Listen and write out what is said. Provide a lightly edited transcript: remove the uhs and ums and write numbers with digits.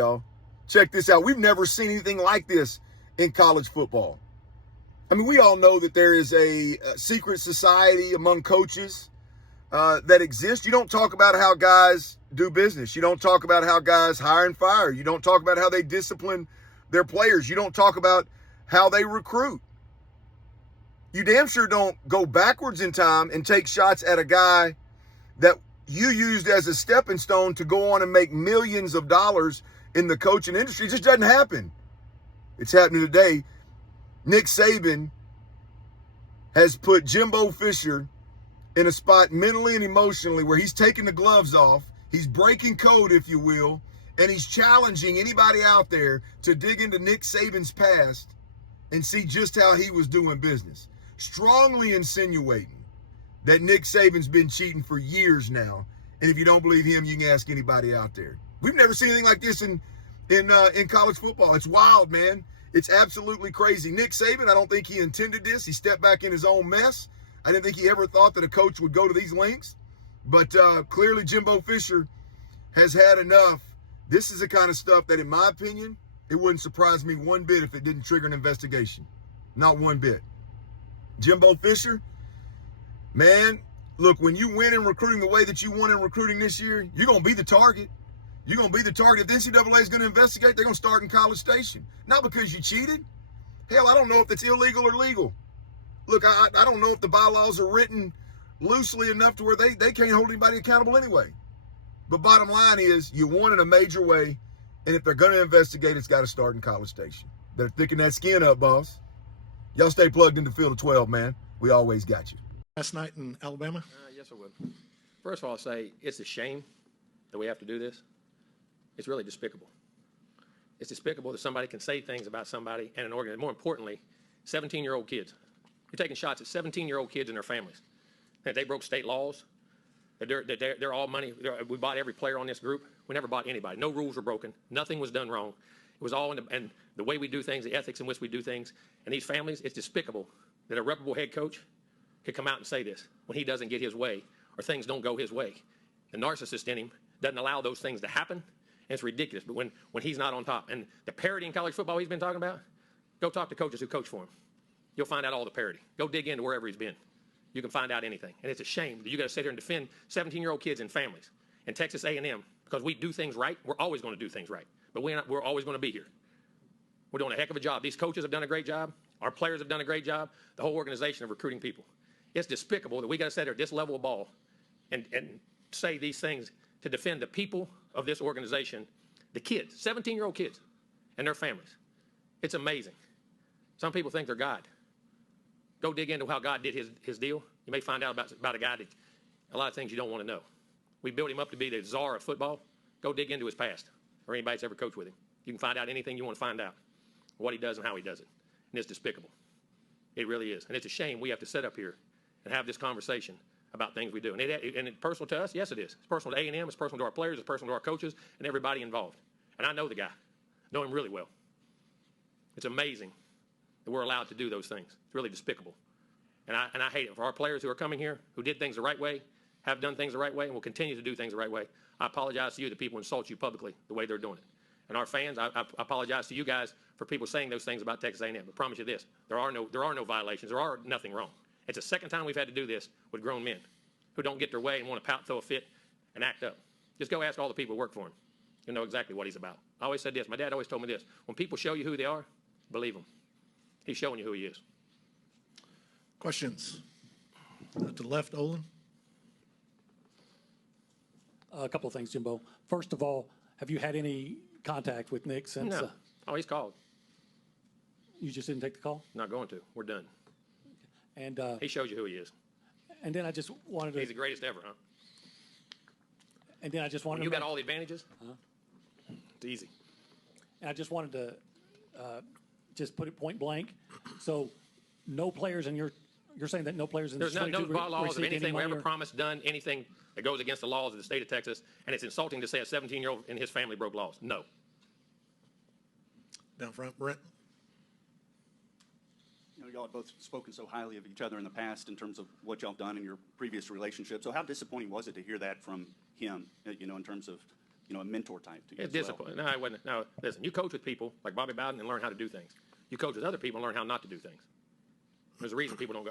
Y'all, check this out. We've never seen anything like this in college football. I mean, we all know that there is a secret society among coaches that exists. You don't talk about how guys do business. You don't talk about how guys hire and fire. You don't talk about how they discipline their players. You don't talk about how they recruit. You damn sure don't go backwards in time and take shots at a guy that you used as a stepping stone to go on and make millions of dollars in the coaching industry. It just doesn't happen. It's happening today. Nick Saban has put Jimbo Fisher in a spot mentally and emotionally where he's taking the gloves off. He's breaking code, if you will, and he's challenging anybody out there to dig into Nick Saban's past and see just how he was doing business. Strongly insinuating that Nick Saban's been cheating for years now. And if you don't believe him, you can ask anybody out there. We've never seen anything like this in college football. It's wild, man. It's absolutely crazy. Nick Saban, I don't think he intended this. He stepped back in his own mess. I didn't think he ever thought that a coach would go to these lengths. But clearly Jimbo Fisher has had enough. This is the kind of stuff that, in my opinion, it wouldn't surprise me one bit if it didn't trigger an investigation. Not one bit. Jimbo Fisher, man, look, when you win in recruiting the way that you won in recruiting this year, you're going to be the target. You're going to be the target. If the NCAA is going to investigate, they're going to start in College Station. Not because you cheated. Hell, I don't know if it's illegal or legal. Look, I don't know if the bylaws are written loosely enough to where they can't hold anybody accountable anyway. But bottom line is, you won in a major way, and if they're going to investigate, it's got to start in College Station. They're thicking that skin up, boss. Y'all stay plugged into Field of 12, man. We always got you. Last night in Alabama? Yes, I would. First of all, I'll say it's a shame that we have to do this. It's really despicable. It's despicable that somebody can say things about somebody and an organization. More importantly, 17-year-old kids. You're taking shots at 17-year-old kids and their families. That they broke state laws. That they're all money. We bought every player on this group. We never bought anybody. No rules were broken. Nothing was done wrong. It was all in the way we do things, the ethics in which we do things. And these families, it's despicable that a reputable head coach could come out and say this when he doesn't get his way or things don't go his way. The narcissist in him doesn't allow those things to happen, and it's ridiculous. But when he's not on top, and the parity in college football he's been talking about, go talk to coaches who coach for him. You'll find out all the parity. Go dig into wherever he's been. You can find out anything. And it's a shame that you got to sit here and defend 17-year-old kids and families. In Texas A&M, because we do things right, we're always going to do things right. But we're always going to be here. We're doing a heck of a job. These coaches have done a great job. Our players have done a great job. The whole organization of recruiting people. It's despicable that we got to sit here at this level of ball and say these things to defend the people of this organization, the kids, 17-year-old kids and their families. It's amazing. Some people think they're God. Go dig into how God did his deal. You may find out about a guy that a lot of things you don't want to know. We built him up to be the czar of football. Go dig into his past or anybody that's ever coached with him. You can find out anything you want to find out, what he does and how he does it. And it's despicable. It really is. And it's a shame we have to sit up here and have this conversation about things we do. And it's personal to us? Yes, it is. It's personal to A&M. It's personal to our players. It's personal to our coaches and everybody involved. And I know the guy. Know him really well. It's amazing that we're allowed to do those things. It's really despicable. And I hate it. For our players who are coming here, who did things the right way, have done things the right way, and will continue to do things the right way, I apologize to you that people insult you publicly the way they're doing it. And our fans, I apologize to you guys for people saying those things about Texas A&M. But I promise you this, there are no violations. There are nothing wrong. It's the second time we've had to do this with grown men who don't get their way and want to pout, throw a fit, and act up. Just go ask all the people who work for him. You'll know exactly what he's about. I always said this. My dad always told me this. When people show you who they are, believe them. He's showing you who he is. Questions? To the left, Olin. A couple of things, Jimbo. First of all, have you had any contact with Nick since? No. Oh, he's called. You just didn't take the call? Not going to. We're done. And He shows you who he is. and then I just wanted to. He's the greatest ever, huh? And then I just wanted. You to got all the advantages? It's easy. And I just wanted to just put it point blank. So, no players in your. You're saying that no players in There's this no bylaws of anything we ever or... promised, done, anything that goes against the laws of the state of Texas, and it's insulting to say a 17-year-old and his family broke laws. No. Down front, Brent. You know, y'all have both spoken so highly of each other in the past in terms of what y'all have done in your previous relationship. So how disappointing was it to hear that from him, you know, in terms of a mentor type to you It's as well. discipline. No, it wasn't. No, listen, you coach with people like Bobby Bowden and learn how to do things. You coach with other people and learn how not to do things. There's a reason people don't go.